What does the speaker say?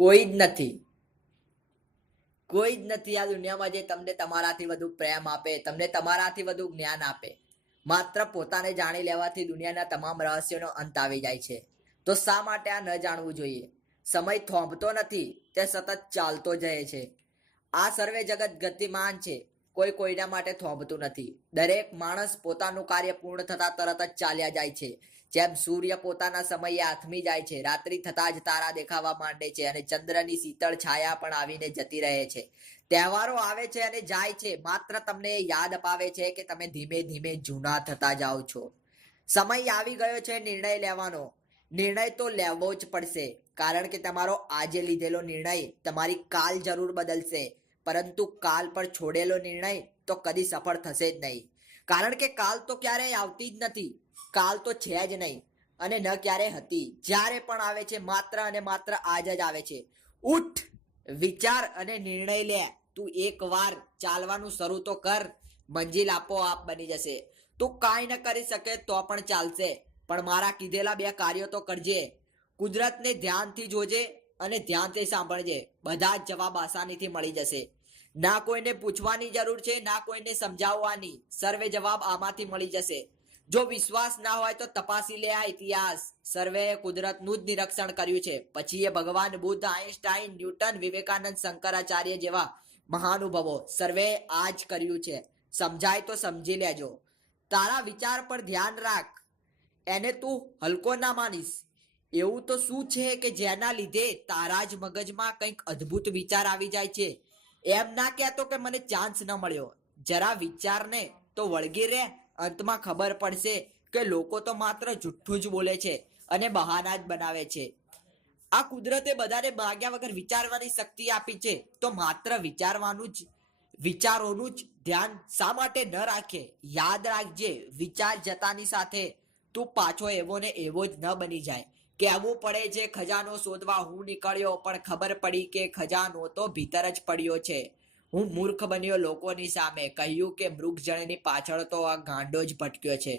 કોઈ જ નથી. કોઈ જ નથી આ દુનિયામાં જે તમને તમારાથી વધુ પ્રેમ આપે, તમને તમારાથી વધુ જ્ઞાન આપે. માત્ર પોતાને જાણી લેવાથી દુનિયાના તમામ રહસ્યોનો અંત આવી જાય છે. તો શા માટે આ ન જાણવું જોઈએ? સમય થોભતો નથી, તે સતત ચાલતો જાય છે. આ સર્વે જગત ગતિમાન છે, કોઈ કોઈના માટે થોભતું નથી. દરેક માણસ પોતાનું કાર્ય પૂર્ણ થતા તરત જ ચાલ્યા જાય છે. જેમ સૂર્ય પોતાના સમયે આથમી જાય છે, રાત્રિ થતા જ તારા દેખાવા માંડે છે અને ચંદ્રની શીતળ છાયા પણ આવીને જતી રહે છે. તહેવારો આવે છે અને જાય છે, માત્ર તમને યાદ અપાવે છે કે તમે ધીમે ધીમે જૂના થતા જાઓ છો. સમય આવી ગયો છે નિર્ણય લેવાનો. નિર્ણય તો લેવો જ પડશે, કારણ કે તમારો આજે લીધેલો નિર્ણય તમારી કાલ જરૂર બદલશે, પરંતુ કાલ પર છોડેલો નિર્ણય તો કદી સફળ થશે જ નહીં. કારણ કે કાલ તો ક્યારેય આવતી જ નથી. કાલ તો છે જ નહીં અને ન ક્યારે હતી. જ્યારે પણ આવે છે માત્ર અને માત્ર આજ જ આવે છે. ઉઠ, વિચાર અને નિર્ણય લે. તું એકવાર ચાલવાનું શરૂ તો કર, મંજિલ આપોઆપ બની જશે. તું કાંઈ ન કરી શકે તો પણ ચાલશે, પણ મારા કીધેલા બે કાર્યો તો કરજે. કુદરતને ધ્યાનથી જોજે અને ધ્યાનથી સાંભળજે. બધા જ જવાબ આસાનીથી મળી જશે. ના કોઈને પૂછવાની જરૂર છે, ના કોઈને સમજાવવાની. સર્વે જવાબ આમાંથી મળી જશે. જો વિશ્વાસ ના હોય તો તપાસી લે આ ઇતિહાસ. સર્વે કુદરતનું જ નિરીક્ષણ કર્યું છે. પછી એ ભગવાન બુદ્ધ, આઈન્સ્ટાઈન, ન્યૂટન, વિવેકાનંદ, શંકરાચાર્ય જેવા મહાનુભાવો સર્વે આ જ કર્યું છે. સમજાય તો સમજી લેજો. તારા વિચાર પર ધ્યાન રાખ, એને તું હલકો ના માનીશ. એવું તો શું છે કે જેના લીધે તારા જ મગજમાં કંઈક અદ્ભુત વિચાર આવી જાય છે? એમ ના કહેતો કે મને ચાન્સ ન મળ્યો. જરા વિચારને તો વળગી રહે. અંતમાં ખબર પડશે કે લોકો તો માત્ર જુઠ્ઠું જ બોલે છે અને બહાના જ બનાવે છે. આ કુદરતે બધાને માગ્યા વગર વિચારવાની શક્તિ આપી છે, તો માત્ર વિચારોનું જ ધ્યાન શા માટે ન રાખે? યાદ રાખજે, વિચાર જતાની સાથે તું પાછો એવો ને એવો જ ન બની જાય. કહેવું પડે છે ખજાનો શોધવા હું નીકળ્યો, પણ ખબર પડી કે ખજાનો તો ભીતર જ પડ્યો છે. હું મૂર્ખ બન્યો લોકોની સામે, કહ્યું કે મૃગજળની પાછળ તો આ ગાંડો જ ભટક્યો છે.